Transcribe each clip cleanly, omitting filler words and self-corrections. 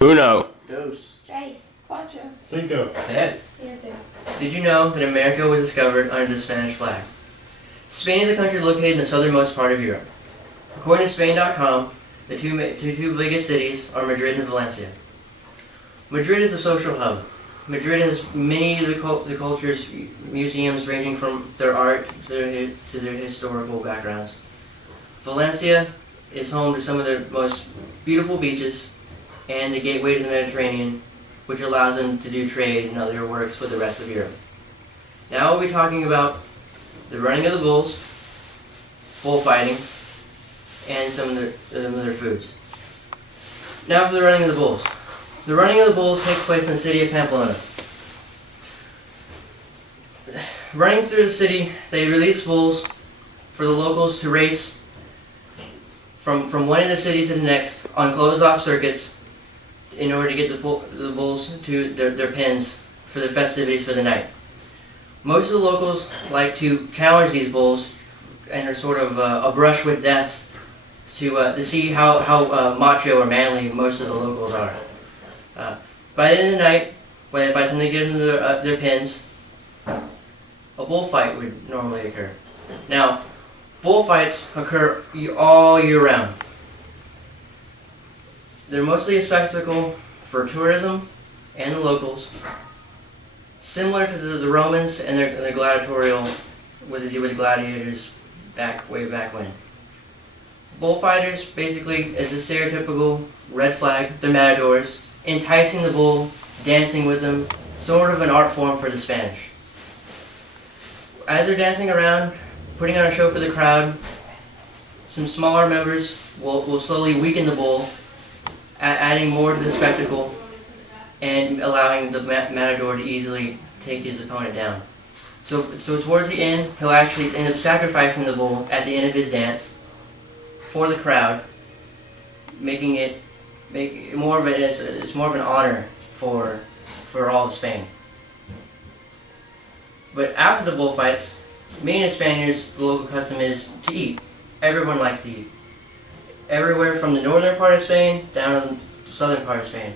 Uno. Dos. Tres. Cuatro. Cinco. Seis. Siete. Did you know that America was discovered under the Spanish flag? Spain is a country located in the southernmost part of Europe. According to Spain.com, the two biggest cities are Madrid and Valencia. Madrid is a social hub. Madrid has many of the culture's museums ranging from their art to their historical backgrounds. Valencia is home to some of the most beautiful beaches and the gateway to the Mediterranean, which allows them to do trade and other works with the rest of Europe. Now we'll be talking about the running of the bulls, bullfighting, and some of their foods. Now for the running of the bulls. The running of the bulls takes place in the city of Pamplona. Running through the city, they release bulls for the locals to race from one end of the city to the next on closed-off circuits in order to get the bulls to their pens for the festivities for the night. Most of the locals like to challenge these bulls and are sort of a brush with death to see how macho or manly most of the locals are. By the end of the night, by the time they get into their pens, a bullfight would normally occur. Now, bullfights occur all year round. They're mostly a spectacle for tourism and the locals, similar to the Romans and their gladiatorial, with gladiators way back when. Bullfighters basically is a stereotypical red flag. They're matadors, enticing the bull, dancing with them, sort of an art form for the Spanish. As they're dancing around, putting on a show for the crowd, some smaller members will slowly weaken the bull, adding more to the spectacle and allowing the matador to easily take his opponent down. So towards the end, he'll actually end up sacrificing the bull at the end of his dance for the crowd, making it more of an honor for all of Spain. But after the bullfights, many of Spaniards, the local custom is to eat. Everyone likes to eat. Everywhere from the northern part of Spain down to the southern part of Spain.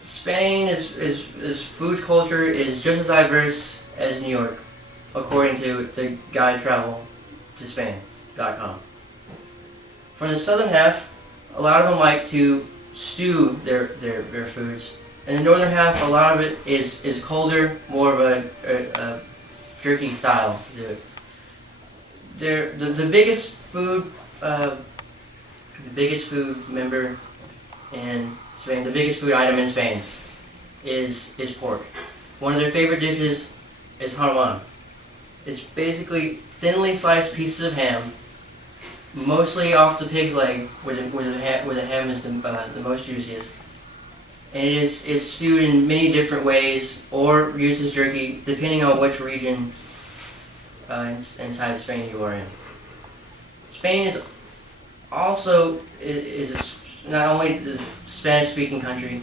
Spain is food culture is just as diverse as New York, according to the guide travel to Spain.com. From the southern half, a lot of them like to stew their foods. In the northern half, a lot of it is colder, more of a jerky style. The biggest food member in Spain, the biggest food item in Spain is pork. One of their favorite dishes is jamón. It's basically thinly sliced pieces of ham, mostly off the pig's leg, where the ham is the most juiciest. And it's stewed in many different ways, or used as jerky, depending on which region inside Spain you are in. Spain is also not only the Spanish-speaking country,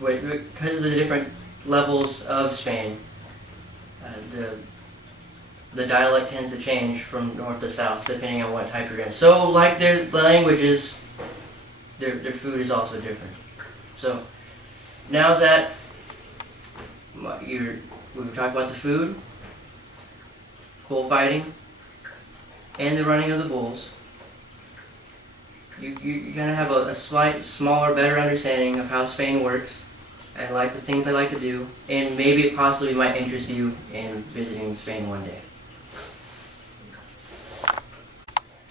but because of the different levels of Spain, the dialect tends to change from north to south depending on what type you're in. So, like the languages, their food is also different. So, now that we've talked about the food, bullfighting, and the running of the bulls, you kind of have a smaller, better understanding of how Spain works, and like the things I like to do, and maybe it possibly might interest you in visiting Spain one day.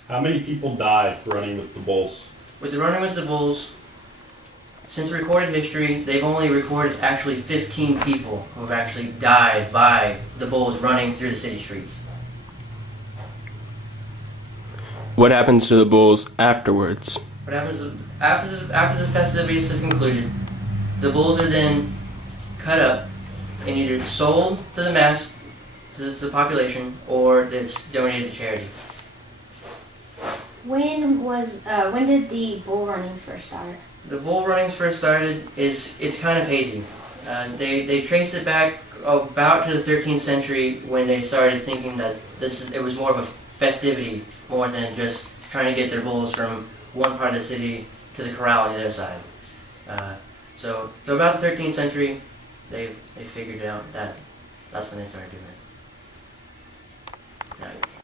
How many people died running with the bulls? With the running with the bulls, since recorded history, they've only recorded actually 15 people who have actually died by the bulls running through the city streets. What happens to the bulls afterwards? What happens after the festivities have concluded, the bulls are then cut up and either sold to the mass, to the population, or it's donated to charity. When did the bull runnings first start? The bull runnings first started it's kind of hazy. They traced it back about to the 13th century when they started thinking that it was more of a festivity more than just trying to get their bulls from one part of the city to the corral on the other side. So about the 13th century, they figured out that that's when they started doing it.